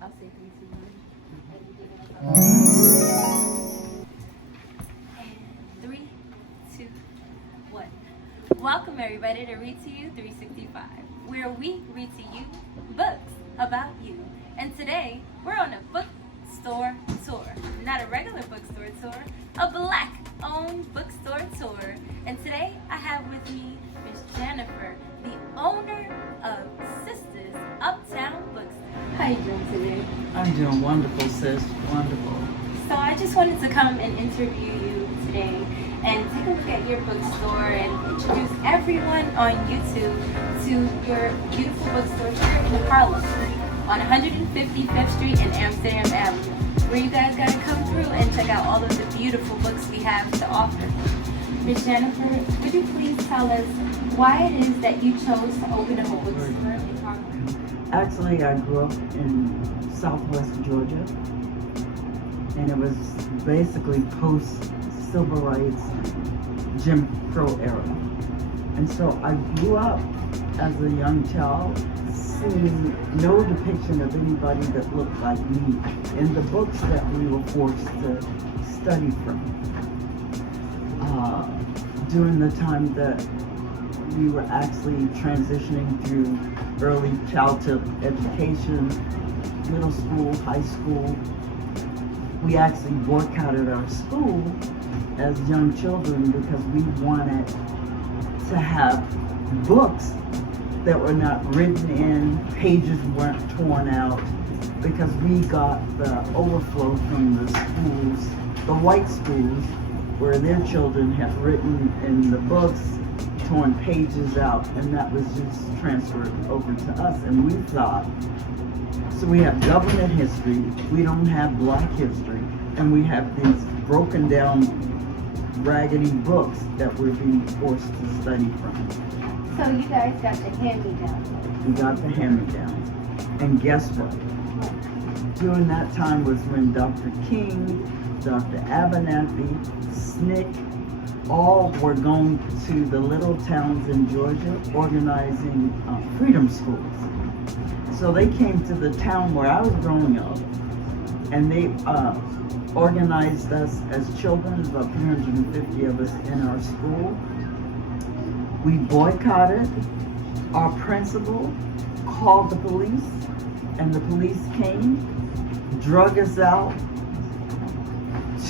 I'll say 3, 2, 1. And 3, 2, 1. Welcome everybody to Read to You 365, where we read to you books about you. And today we're on a bookstore tour. Not a regular bookstore tour, a Black-owned bookstore tour. And today I have with me Miss Janifer, the owner of Sisters Uptown Bookstore. How you doing today? I'm doing wonderful, sis. Wonderful. So I just wanted to come and interview you today and take a look at your bookstore and introduce everyone on YouTube to your beautiful bookstore here in Harlem on 155th Street and Amsterdam Avenue, where you guys gotta come through and check out all of the beautiful books we have to offer. Ms. Jannifer, would you please tell us why it is that you chose to open up a bookstore in Harlem? Actually, I grew up in Southwest Georgia, and it was basically post-civil rights, Jim Crow era. And so I grew up as a young child seeing no depiction of anybody that looked like me in the books that we were forced to study from. During the time that we were actually transitioning through early childhood education, middle school, high school, we actually boycotted our school as young children because we wanted to have books that were not written in, pages weren't torn out, because we got the overflow from the schools, the white schools, where their children had written in the books, torn pages out, and that was just transferred over to us. And we thought, so we have government history, we don't have Black history, and we have these broken down, raggedy books that we're being forced to study from. So you guys got the hand-me-downs. We got the hand-me-downs. And guess what? During that time was when Dr. King, Dr. Abernathy, SNCC, all were going to the little towns in Georgia organizing freedom schools. So they came to the town where I was growing up, and they organized us as children, about 350 of us in our school. We boycotted. Our principal called the police, and the police came, drug us out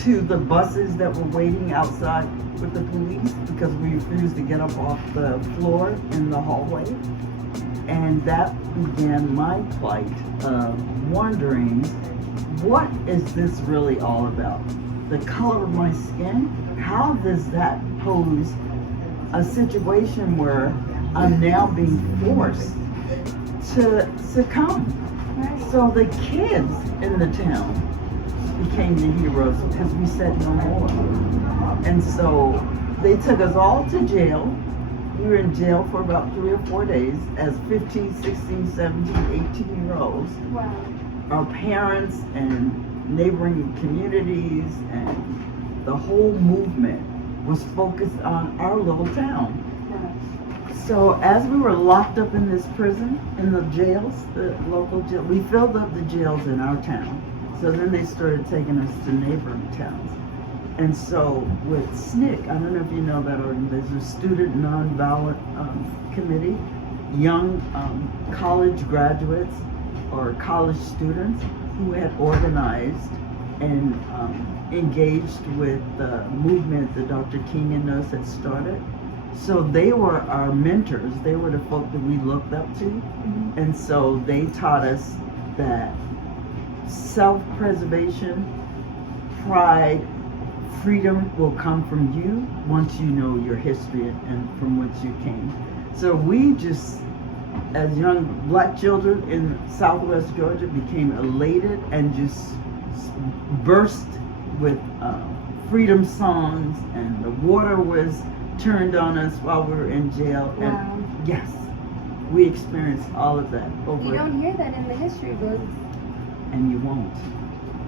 to the buses that were waiting outside with the police because we refused to get up off the floor in the hallway. And that began my plight of wondering, what is this really all about? The color of my skin? How does that pose a situation where I'm now being forced to succumb? So the kids in the town became the heroes because we said no more. And so they took us all to jail. We were in jail for about 3 or 4 days as 15, 16, 17, 18-year-olds. Wow. Our parents and neighboring communities and the whole movement was focused on our little town. So as we were locked up in this prison, in the jails, the local jail, we filled up the jails in our town. So then they started taking us to neighboring towns. And so with SNCC, I don't know if you know that organization, Student Nonviolent Committee, young college graduates or college students who had organized and engaged with the movement that Dr. King and us had started. So they were our mentors. They were the folk that we looked up to. Mm-hmm. And so they taught us that self-preservation, pride, freedom will come from you once you know your history and from whence you came. So we just, as young Black children in Southwest Georgia, became elated and just burst with freedom songs, and the water was turned on us while we were in jail. Wow. And yes, we experienced all of that over. You don't hear that in the history books. And you won't.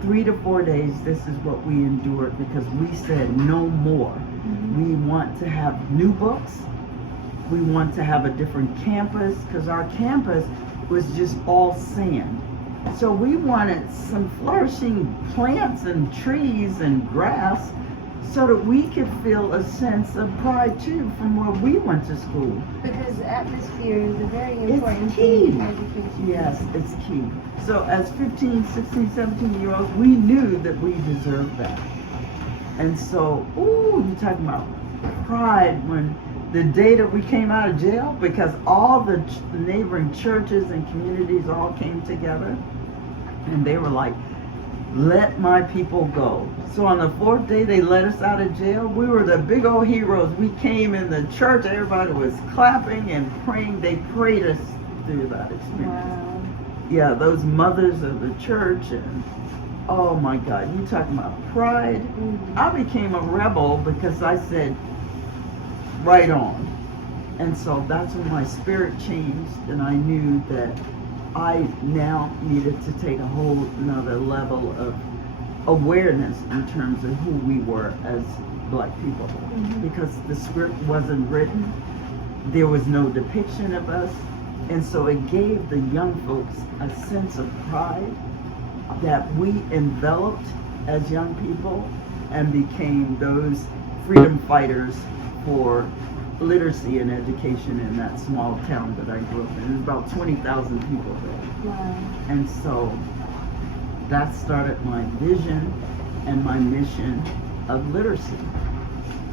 3 to 4 days, this is what we endured because we said no more. Mm-hmm. We want to have new books. We want to have a different campus because our campus was just all sand. So we wanted some flourishing plants and trees and grass so that we could feel a sense of pride too from where we went to school. Because atmosphere is a very It's important key. thing in education. Yes, it's key. So as 15, 16, 17-year-olds, we knew that we deserved that. And so, ooh, you're talking about pride when the day that we came out of jail, because all the neighboring churches and communities all came together and they were like, let my people go. So on the 4th day they let us out of jail. We were the big old heroes. We came in the church, everybody was clapping and praying. They prayed us through that experience. Wow. Yeah, those mothers of the church, and oh my God, you talking about pride. I became a rebel because I said, right on. And so that's when my spirit changed, and I knew that I now needed to take a whole another level of awareness in terms of who we were as Black people. Because the script wasn't written, there was no depiction of us, and so it gave the young folks a sense of pride that we enveloped as young people and became those freedom fighters for literacy and education in that small town that I grew up in. There's about 20,000 people there. Wow. And so that started my vision and my mission of literacy.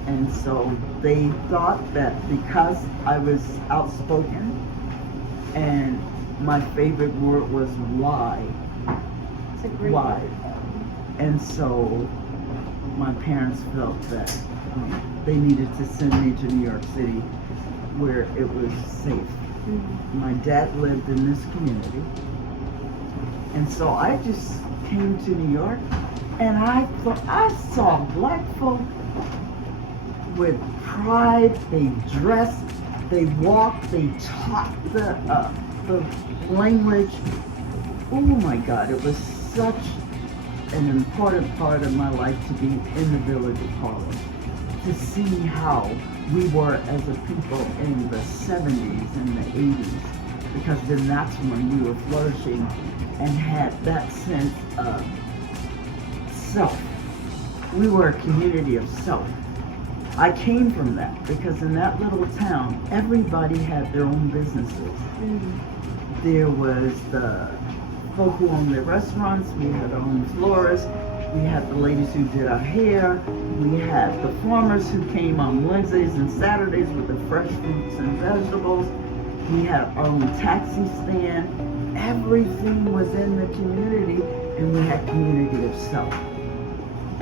And so they thought that because I was outspoken and my favorite word was why. It's a great Why? word. And so my parents felt that they needed to send me to New York City where it was safe. My dad lived in this community. And so I just came to New York and I saw Black folk with pride. They dressed, they walked, they talked the language. Oh my God, it was such an important part of my life to be in the village of Harlem, to see how we were as a people in the 70s and the 80s, because then that's when we were flourishing and had that sense of self. We were a community of self. I came from that because in that little town, everybody had their own businesses. There was the folk who owned their restaurants, we had our own florists, we had the ladies who did our hair, we had the farmers who came on Wednesdays and Saturdays with the fresh fruits and vegetables, we had our own taxi stand. Everything was in the community, and we had community of self.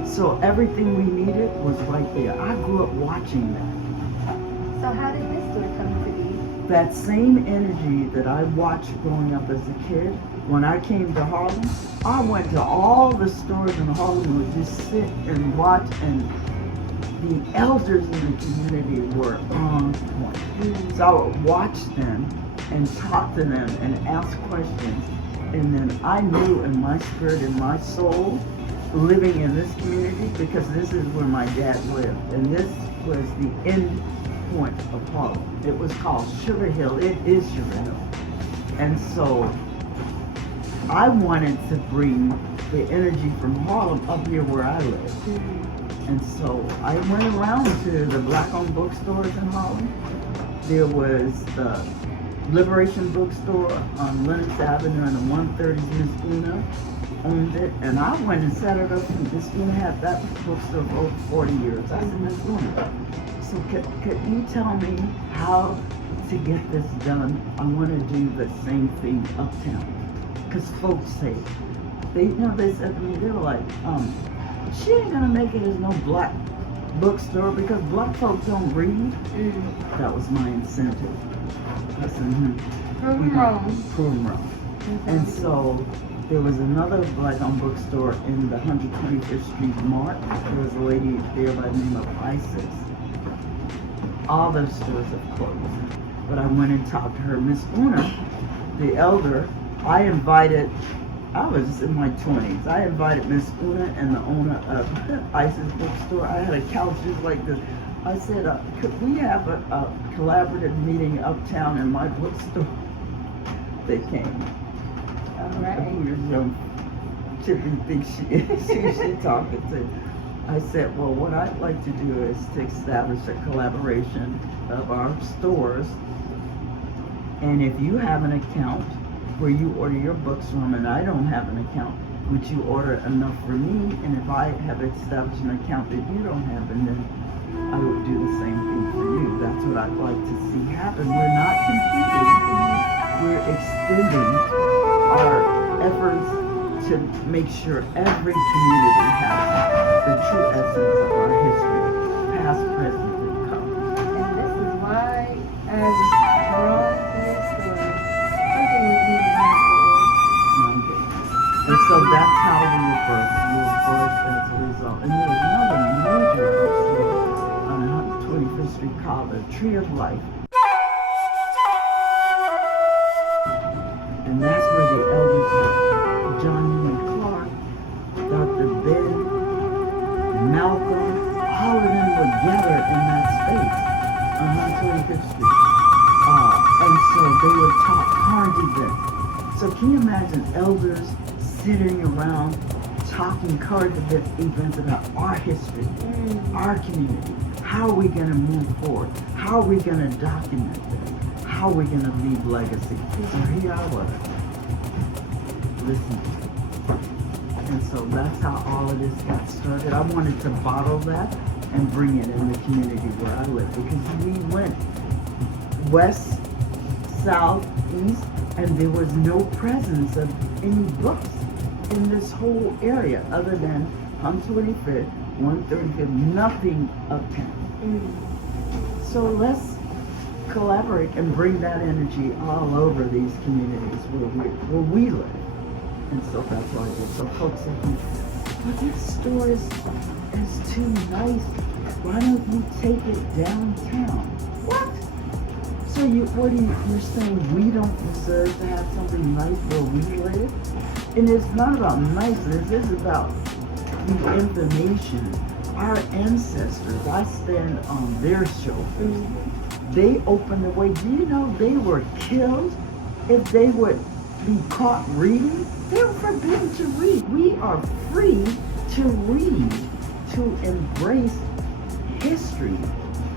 So everything we needed was right there. I grew up watching that. So how did this store come to be? That same energy that I watched growing up as a kid, when I came to Harlem, I went to all the stores in Harlem and would just sit and watch, and the elders in the community were on point. So I would watch them and talk to them and ask questions. And then I knew in my spirit, in my soul, living in this community, because this is where my dad lived, and this was the end point of Harlem. It was called Sugar Hill. It is Sugar Hill. And so I wanted to bring the energy from Harlem up here where I live. And so I went around to the Black-owned bookstores in Harlem. There was the Liberation Bookstore on Lenox Avenue and the 130s. Miss Una owned it, and I went and set it up, and Miss Una had that bookstore for over 40 years. I said, Miss Una, so could you tell me how to get this done? I want to do the same thing uptown. Because folks say, they said to me, they were like, she ain't gonna make it as no Black bookstore because Black folks don't read. That was my incentive. I said, Prove 'em wrong. Prove 'em wrong. And so there was another Black-owned bookstore in the 125th Street Mart. There was a lady there by the name of Isis. All those stores have closed. But I went and talked to her. Miss Una, the elder, I was in my 20s. I invited Miss Una and the owner of Isis Bookstore. I had a couch just like this. I said, could we have a collaborative meeting uptown in my bookstore? They came. All right. don't Tiffany think she is, who she talking to. I said, well, what I'd like to do is to establish a collaboration of our stores. And if you have an account where you order your books from and I don't have an account, would you order enough for me? And if I have established an account that you don't have, and then I would do the same thing for you. That's what I'd like to see happen. We're not competing. We're extending our efforts to make sure every community has the true essence of our history, past, present, and current. And this is why I'm drawn to this story. Something with me And so that's how we were birthed. We were birthed as a result. And there was another major bookstore on 125th Street called the Tree of Life. And that's where the elders of John Newman Clark, Dr. Ben, Malcolm, all of them were gathered in that space on 125th Street. And so they would talk card events. So can you imagine elders sitting around talking card events about our history, our community? How are we going to move forward? How are we going to document this? How are we going to leave legacy? So here I was, listening. And so that's how all of this got started. I wanted to bottle that and bring it in the community where I live, because we went west, south, east, and there was no presence of any books in this whole area other than 125th, 135th, nothing uptown. So let's collaborate and bring that energy all over these communities where we live. And so that's what I did. So folks said to me, well, this store is too nice. Why don't you take it downtown? What? So you're saying we don't deserve to have something nice where we live? And it's not about niceness, it's about the information. Our ancestors, I stand on their shoulders. They opened the way. Do you know they were killed if they would be caught reading? They were forbidden to read. We are free to read, to embrace history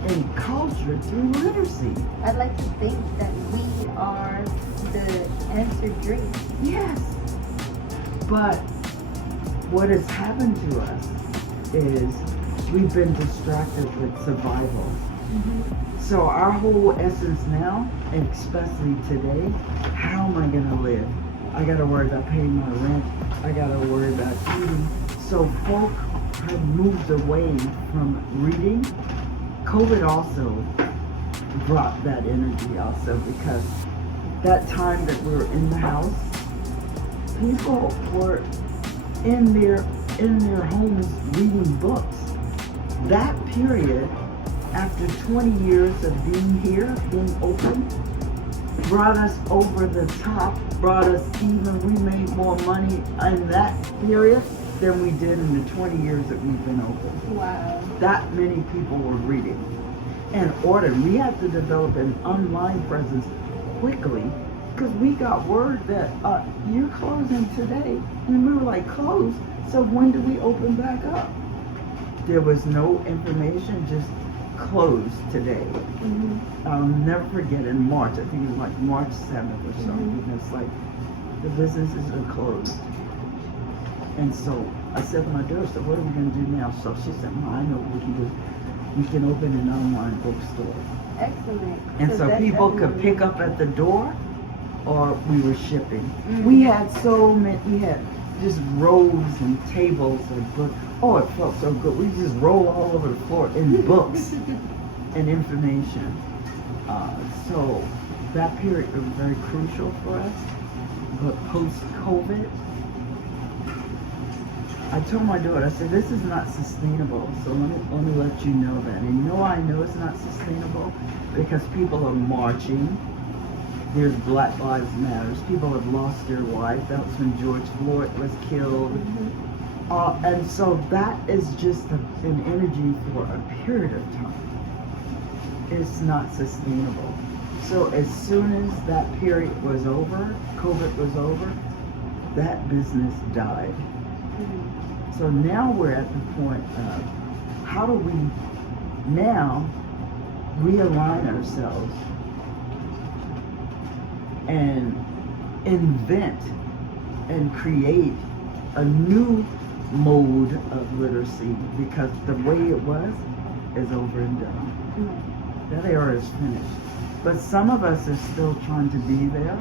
and culture through literacy. I'd like to think that we are the answered dream. Yes. But what has happened to us is we've been distracted with survival. So our whole essence now, especially today, how am I going to live? I got to worry about paying my rent. I got to worry about eating. So folk have moved away from reading. COVID also brought that energy also, because that time that we were in the house, people were in their homes reading books. That period, after 20 years of being here, being open, brought us over the top, brought us even. We made more money in that period than we did in the 20 years that we've been open. Wow. That many people were reading and ordering. We had to develop an online presence quickly, because we got word that you're closing today. And we were like, close? So when do we open back up? There was no information, just closed today. I'll never forget, in March, I think it was like March 7th or something. It's like, the businesses are closed. And so I said to my daughter, so what are we going to do now? So she said, well, I know what we can do. We can open an online bookstore. Excellent. And so people could pick up at the door, or we were shipping. We had so many, we had just rows and tables of books. Oh, it felt so good. We just roll all over the floor in books and information. So that period was very crucial for us. But post-COVID, I told my daughter, I said, this is not sustainable. So let me let you know that. And you know I know it's not sustainable? Because people are marching. There's Black Lives Matters. People have lost their wives. That was when George Floyd was killed. And so that is just an energy for a period of time. It's not sustainable. So as soon as that period was over, COVID was over, that business died. So now we're at the point of how do we now realign ourselves and invent and create a new mode of literacy, because the way it was is over and done. That era is finished. But some of us are still trying to be there,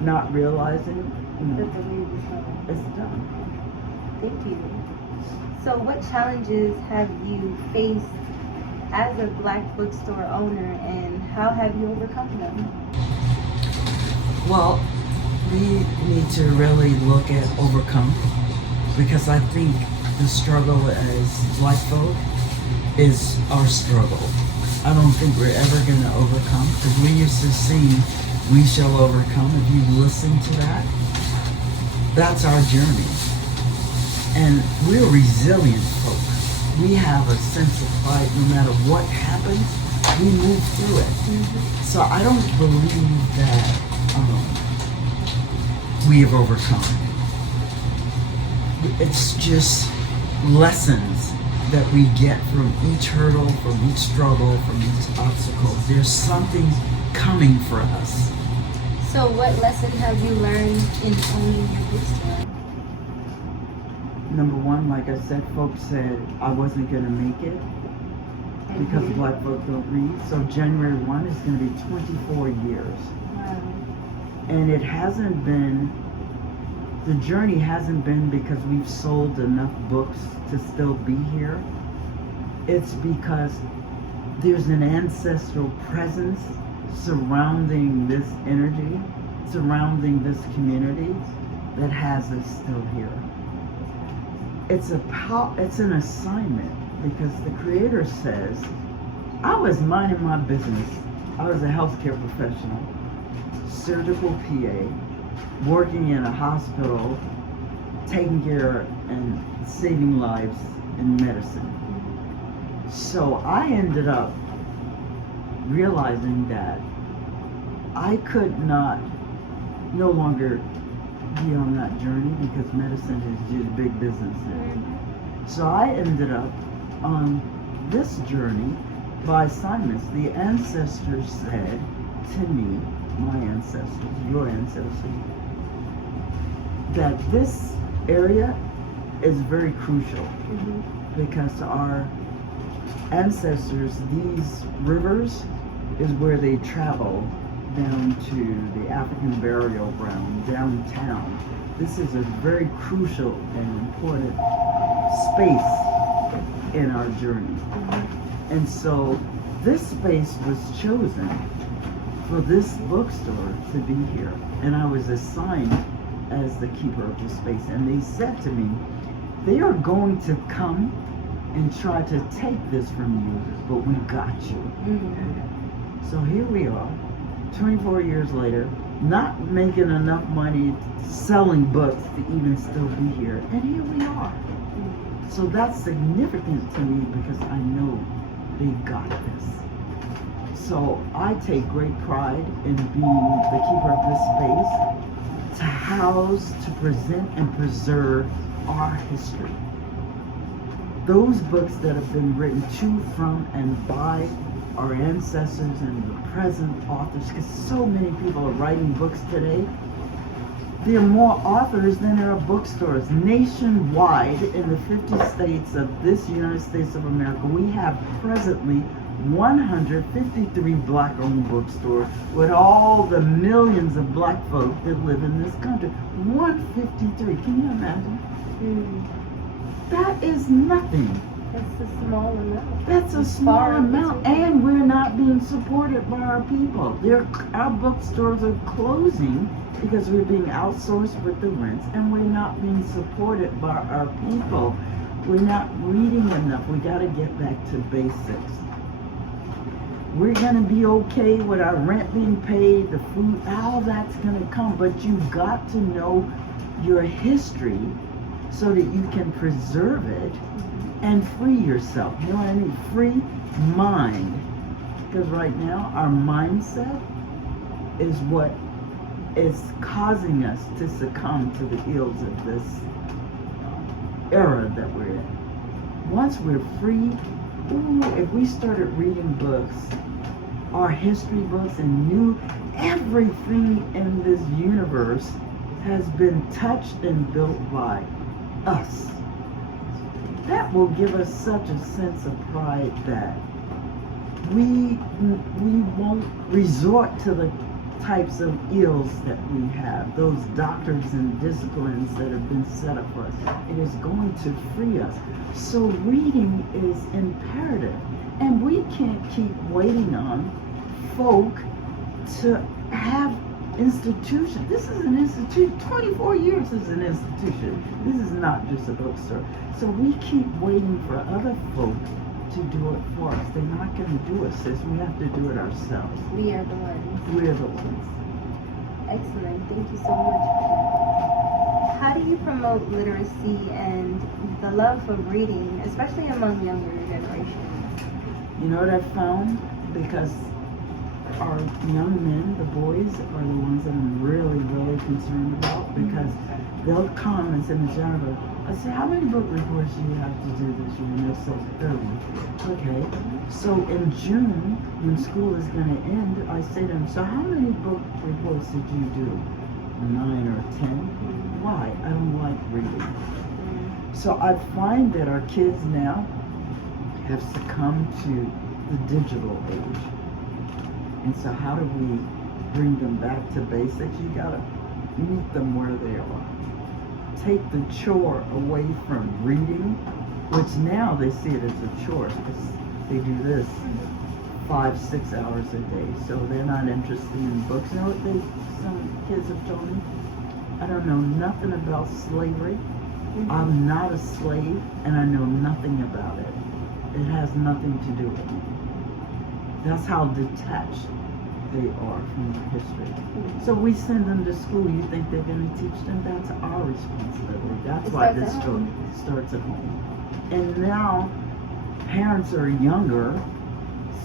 not realizing it's done. Thank you. So what challenges have you faced as a Black Bookstore owner, and how have you overcome them? Well, we need to really look at overcome, because I think the struggle as Black folk is our struggle. I don't think we're ever going to overcome, because we used to sing, "We shall overcome." If you listen to that, that's our journey. And we're resilient folk. We have a sense of fight. No matter what happens, we move through it. So I don't believe that we have overcome. It's just lessons that we get from each hurdle, from each struggle, from each obstacle. There's something coming for us. So what lesson have you learned in owning your bookstore? Number one, like I said, folks said I wasn't going to make it because Black folk don't read. So January 1 is going to be 24 years. Wow. And it hasn't been, the journey hasn't been because we've sold enough books to still be here. It's because there's an ancestral presence surrounding this energy, surrounding this community that has us still here. It's an assignment, because the Creator says, I was minding my business. I was a healthcare professional, surgical PA, working in a hospital, taking care and saving lives in medicine. So I ended up realizing that I could no longer be on that journey, because medicine is just big business now. So I ended up on this journey by assignments. The ancestors said to me, my ancestors, your ancestors, that this area is very crucial, because our ancestors, these rivers is where they travel down to the African burial ground downtown. This is a very crucial and important space in our journey. And so this space was chosen for this bookstore to be here. And I was assigned as the keeper of the space. And they said to me, they are going to come and try to take this from you, but we got you. So here we are, 24 years later, not making enough money selling books to even still be here. And here we are. So that's significant to me, because I know they got this. So I take great pride in being the keeper of this space, to house, to present, and preserve our history. Those books that have been written to, from, and by our ancestors and the present authors, because so many people are writing books today. There are more authors than there are bookstores. Nationwide, in the 50 states of this United States of America, we have presently 153 Black-owned bookstores, with all the millions of Black folk that live in this country. 153, can you imagine? That is nothing. That's a small amount. That's a small amount, and we're not being supported by our people. Our bookstores are closing because we're being outsourced with the rents, and we're not being supported by our people. We're not reading enough. We got to get back to basics. We're going to be okay with our rent being paid, the food, all that's going to come, but you got to know your history so that you can preserve it and free yourself. You know what I mean? Free mind. Because right now, our mindset is what is causing us to succumb to the ills of this era that we're in. Once we're free, if we started reading books, our history books, and knew everything in this universe has been touched and built by us, that will give us such a sense of pride that we won't resort to the types of ills that we have, those doctrines and disciplines that have been set up for us. It is going to free us. So reading is imperative. And we can't keep waiting on folk to have institutions. This is an institution. 24 years is an institution. This is not just a bookstore. So we keep waiting for other folk to do it for us. They're not going to do it, sis. We have to do it ourselves. We are the ones. We're the ones. Excellent. Thank you so much for that. How do you promote literacy and the love of reading, especially among younger generations? You know what I've found? Because our young men, the boys, are the ones that I'm really, really concerned about, because they'll come and say, Ms. Janifer, I say, how many book reports do you have to do this year? And they'll say, 30. Okay. So in June, when school is going to end, I say to them, so how many book reports did you do? 9 or 10? Why? I don't like reading. So I find that our kids now have succumbed to the digital age. And so how do we bring them back to basics? You gotta meet them where they are. Take the chore away from reading, which now they see it as a chore because they do this 5-6 hours a day. So they're not interested in books. You know what some kids have told me? I don't know nothing about slavery. I'm not a slave, and I know nothing about it. It has nothing to do with me. That's how detached they are from history. So we send them to school. You think they're going to teach them? That's our responsibility. That's why this starts at home. And now parents are younger,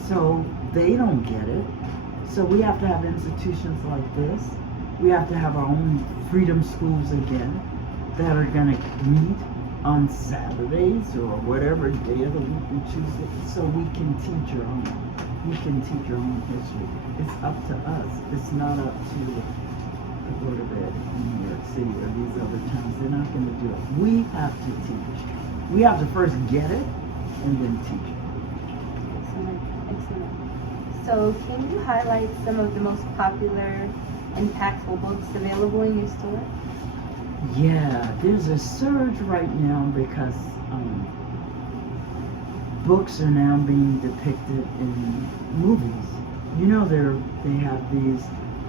so they don't get it. So we have to have institutions like this. We have to have our own freedom schools again that are going to meet on Saturdays or whatever day of the week we choose it, so we can teach our own. We can teach our own history. It's up to us. It's not up to the Board of Ed in New York City or these other towns. They're not going to do it. We have to teach. We have to first get it and then teach it. Excellent, excellent. So can you highlight some of the most popular, impactful books available in your store? Yeah, there's a surge right now because books are now being depicted in movies. You know, they have these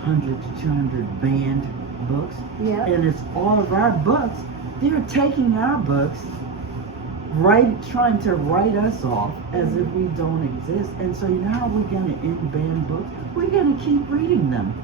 100 to 200 banned books. Yeah. And it's all of our books. They're taking our books, trying to write us off as if we don't exist. And so now we're going to end banned books. We're going to keep reading them.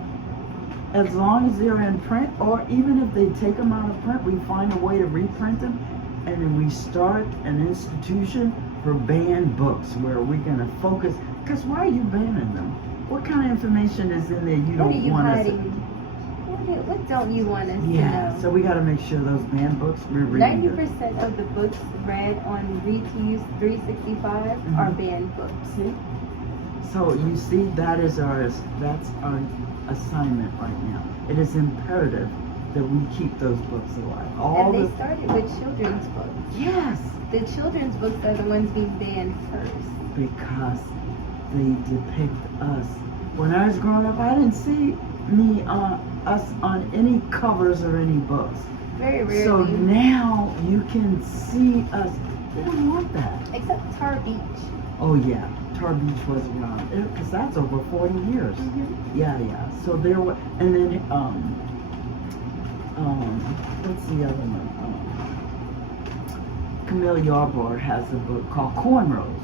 As long as they're in print, or even if they take them out of print, we find a way to reprint them, and then we start an institution for banned books where we're going to focus. Because why are you banning them? What kind of information is in there you don't want us to? What don't you want us to Yeah, know? so we got to make sure those banned books we're reading. 90% of the books read on Read to Use 365 are banned books. See? So you see, that's our assignment right now. It is imperative that we keep those books alive. And they started with children's books. Yes, The children's books are the ones being banned first. because they depict us. When I was growing up, I didn't see us on any covers or any books. Very rarely. So now you can see us. They don't want that. Except Tar Beach. Oh yeah, Tar Beach was around because that's over 40 years. Yeah. So there were, and then what's the other one? Camille Yarborough has a book called Cornrows.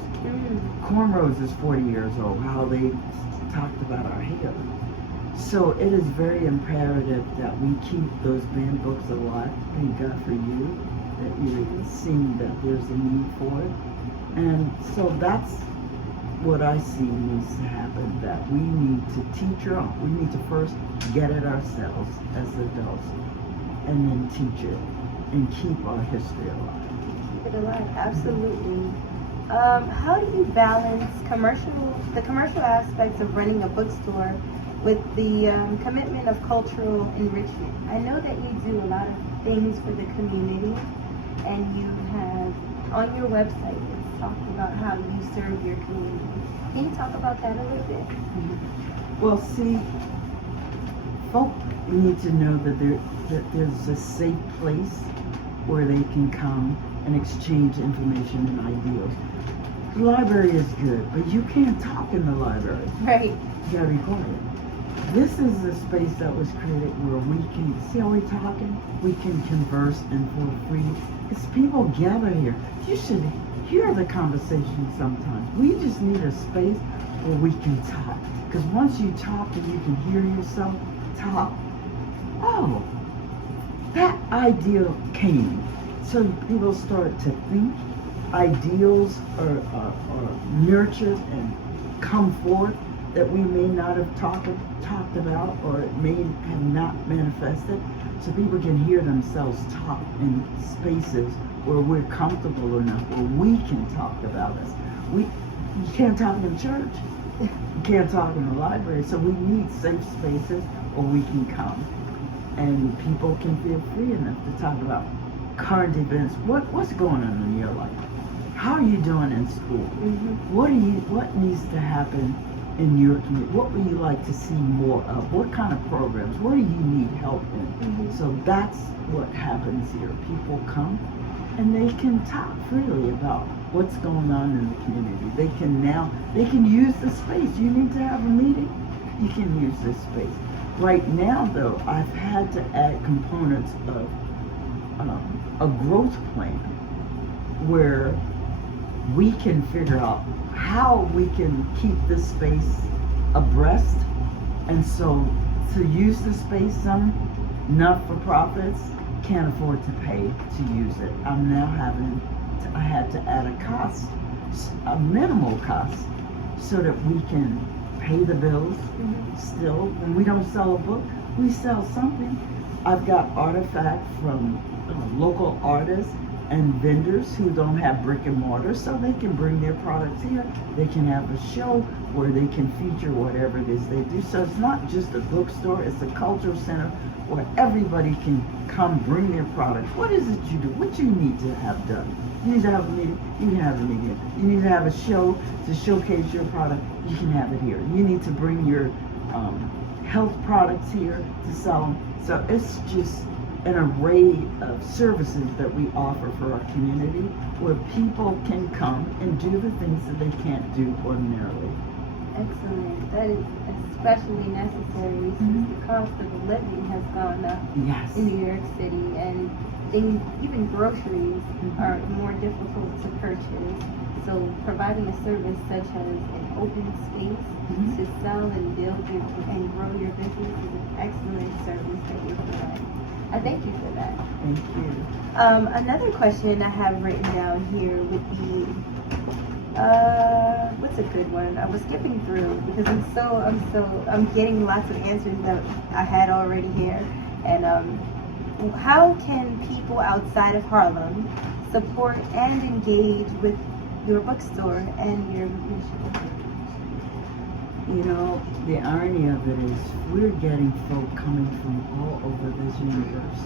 Cornrows is 40 years old. How they talked about our hair. So it is very imperative that we keep those banned books alive. Thank God for you that you're seeing that there's a need for it. And so that's what I see needs to happen, that we need to teach our own. We need to first get it ourselves as adults and then teach it and keep our history alive. Keep it alive, absolutely. How do you balance the commercial aspects of running a bookstore with the commitment of cultural enrichment? I know that you do a lot of things for the community, and you have on your website it's talking about how you serve your community. Can you talk about that a little bit? Well, see, folk need to know that there's a safe place where they can come and exchange information and ideas. The library is good, but you can't talk in the library. Right. You gotta be quiet. This is the space that was created where we can, see how we're talking? We can converse and feel free. It's people gather here. You should hear the conversation sometimes. We just need a space where we can talk. Because once you talk and you can hear yourself talk, oh, that idea came. So people start to think. Ideals are nurtured and come forth that we may not have talked about, or it may have not manifested. So people can hear themselves talk in spaces where we're comfortable enough, where we can talk about us. You can't talk in church. You can't talk in the library. So we need safe spaces where we can come and people can feel free enough to talk about current events. What's going on in your life? How are you doing in school? What needs to happen in your community? What would you like to see more of? What kind of programs? What do you need help in? So that's what happens here. People come and they can talk freely about what's going on in the community. They can use the space. You need to have a meeting, you can use this space. Right now though, I've had to add components of a growth plan where we can figure out how we can keep this space abreast. And so to use the space, some not-for-profits can't afford to pay to use it. I had to add a cost, a minimal cost, so that we can pay the bills. Still, when we don't sell a book, we sell something. I've got artifacts from local artists and vendors who don't have brick and mortar, so they can bring their products here. They can have a show where they can feature whatever it is they do. So it's not just a bookstore, it's a cultural center where everybody can come bring their products. What is it you do? What you need to have done? You need to have a meeting, you can have a meeting. You need to have a show to showcase your product, you can have it here. You need to bring your health products here to sell them. So it's just an array of services that we offer for our community where people can come and do the things that they can't do ordinarily. Excellent. That is especially necessary since the cost of living has gone up in New York City, and things, even groceries, are more difficult to purchase. So providing a service such as an open space to sell and build and grow your business is an excellent service that you're providing. I thank you for that. Thank you. Another question I have written down here would be, what's a good one? I was skipping through because I'm getting lots of answers that I had already here. And how can people outside of Harlem support and engage with your bookstore and your mission? You know, the irony of it is we're getting folk coming from all over this universe.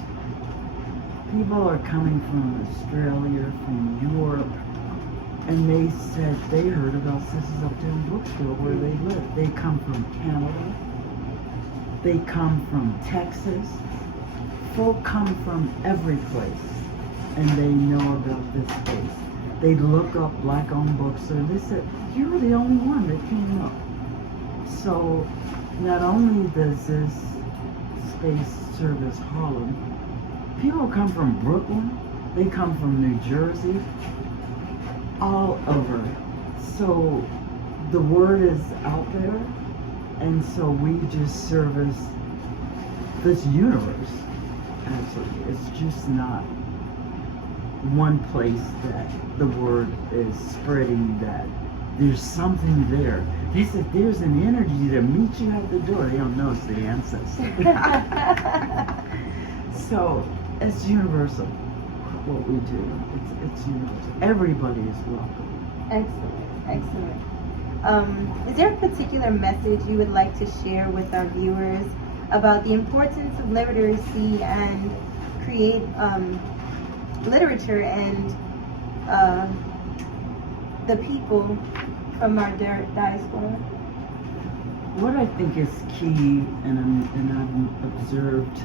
People are coming from Australia, from Europe, and they said they heard about Sisters Uptown Bookstore where they live. They come from Canada. They come from Texas. Folk come from every place, and they know about this space. They look up Black-owned bookstore. They said, "You're the only one that came up." So not only does this space service Harlem, people come from Brooklyn, they come from New Jersey, all over. So the word is out there, and so we just service this universe. Absolutely. It's just not one place that the word is spreading that there's something there. They said there's an energy that meets you at the door. They don't know it's the ancestor. So it's universal what we do. It's universal. Everybody is welcome. Excellent. Is there a particular message you would like to share with our viewers about the importance of literacy and create literature and the people from our diaspora? What I think is key, and I've observed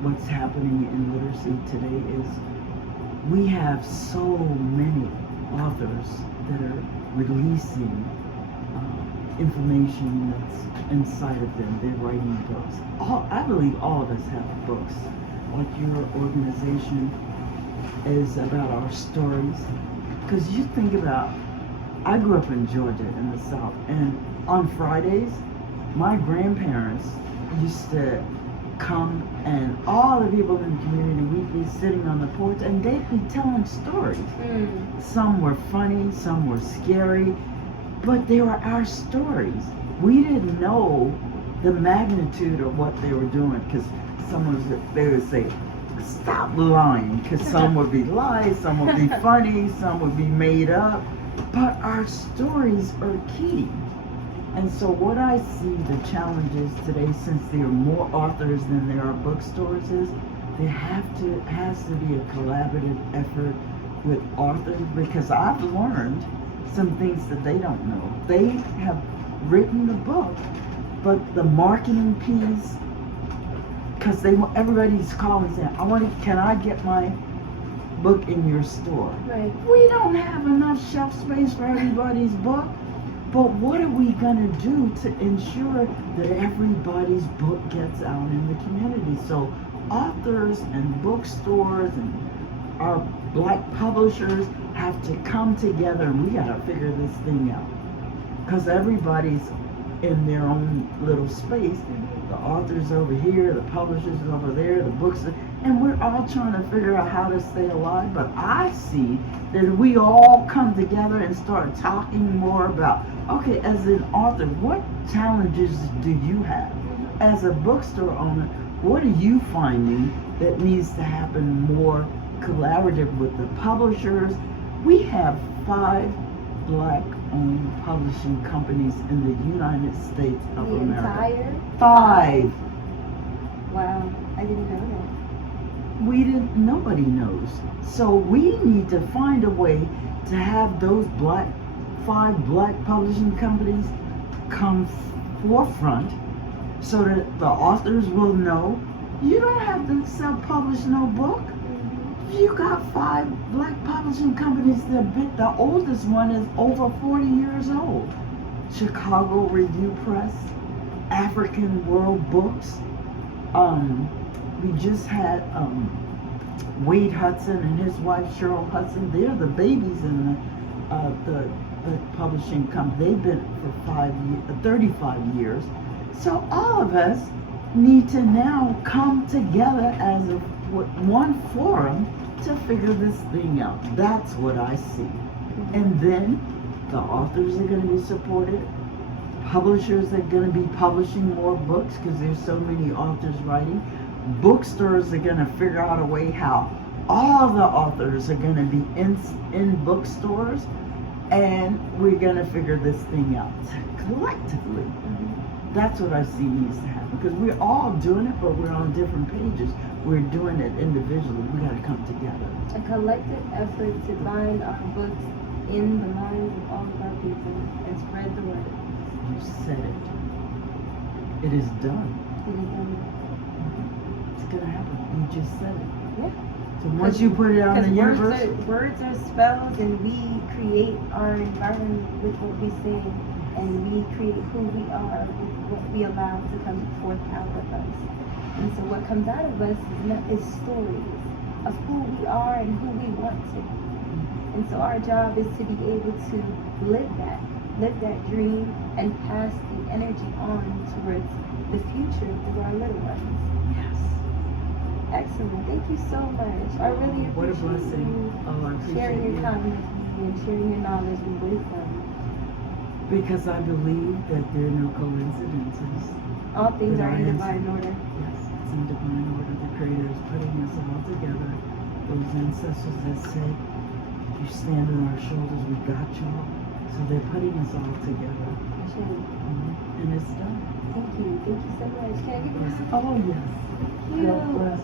what's happening in literacy today, is we have so many authors that are releasing information that's inside of them. They're writing books. I believe all of us have books. Like your organization is about our stories. Because you think about, I grew up in Georgia in the South, and on Fridays, my grandparents used to come, and all the people in the community, we'd be sitting on the porch, and they'd be telling stories. Some were funny, some were scary, but they were our stories. We didn't know the magnitude of what they were doing, because they would say, stop lying, because some would be lies, some would be funny, some would be made up, but our stories are key. And so what I see the challenges today, since there are more authors than there are bookstores, is there has to be a collaborative effort with authors, because I've learned some things that they don't know. They have written the book, but the marketing piece, because everybody's calling saying, can I get my book in your store? Right. We don't have enough shelf space for everybody's book. But what are we going to do to ensure that everybody's book gets out in the community? So authors and bookstores and our Black publishers have to come together, and we got to figure this thing out. Because everybody's in their own little space. The authors over here, the publishers over there, the books, and we're all trying to figure out how to stay alive. But I see that if we all come together and start talking more about, okay, as an author, what challenges do you have? As a bookstore owner, what are you finding that needs to happen more collaborative with the publishers? We have 5 Black-owned publishing companies in the United States of America. Entire? 5. Wow, I didn't know that. Nobody knows. So we need to find a way to have those 5 Black publishing companies come forefront, so that the authors will know you don't have to self-publish no book. You got 5 Black publishing companies that big. The oldest one is over 40 years old. Chicago Review Press, African World Books. We just had Wade Hudson and his wife Cheryl Hudson. They're the babies in the publishing company. They've been for 35 years. So all of us need to now come together as one forum to figure this thing out. That's what I see. And then the authors are going to be supported. Publishers are going to be publishing more books, because there's so many authors writing. Bookstores are going to figure out a way how all the authors are going to be in bookstores, and we're going to figure this thing out collectively. That's what I see needs to happen, because we're all doing it, but we're on different pages. We're doing it individually. We got to come together. A collective effort to bind our books in the minds of all of our people and spread the word. You said it. It is done. It is done. It's going to happen. You just said it. Yeah. So once you put it out in the universe, words are spells, and we create our environment with what we say, and we create who we are with what we allow to come forth out of us. And so what comes out of us is stories of who we are and who we want to be. And so our job is to be able to live that dream, and pass the energy on towards the future through our little ones. yes. Excellent. Thank you so much. I really appreciate What a blessing. you Oh, I appreciate sharing your you. time with me and sharing your knowledge and wisdom. Because I believe that there are no coincidences. All things That are our in ans- divine order. Yes, it's in divine order. The Creator is putting us all together. Those ancestors that said, you stand on our shoulders, we got you all. So they're putting us all together. And it's done. Thank you. Thank you so much. Can I give you some? Oh, yes. Thank God you. bless.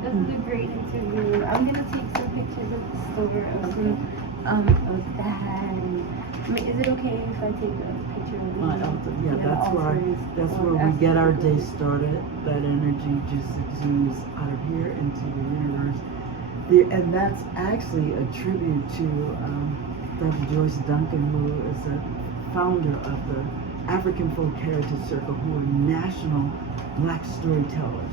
This is a great interview. I'm gonna take some pictures of the store of that. And, I mean, is it okay if I take a picture of My you? altar, You yeah, know, that's where we get our day started. That energy just exudes out of here into the universe. And that's actually a tribute to Dr. Joyce Duncan, who is a founder of the African Folk Heritage Circle, who are national Black storytellers.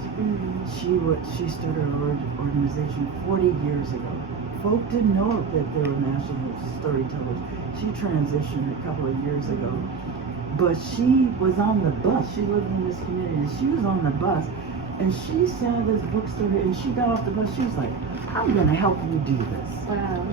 She started her organization 40 years ago. Folk didn't know that they were national storytellers. She transitioned a couple of years ago. But she was on the bus. She lived in this community. And she was on the bus. And she saw this bookstore and she got off the bus. She was like, I'm going to help you do this. Wow.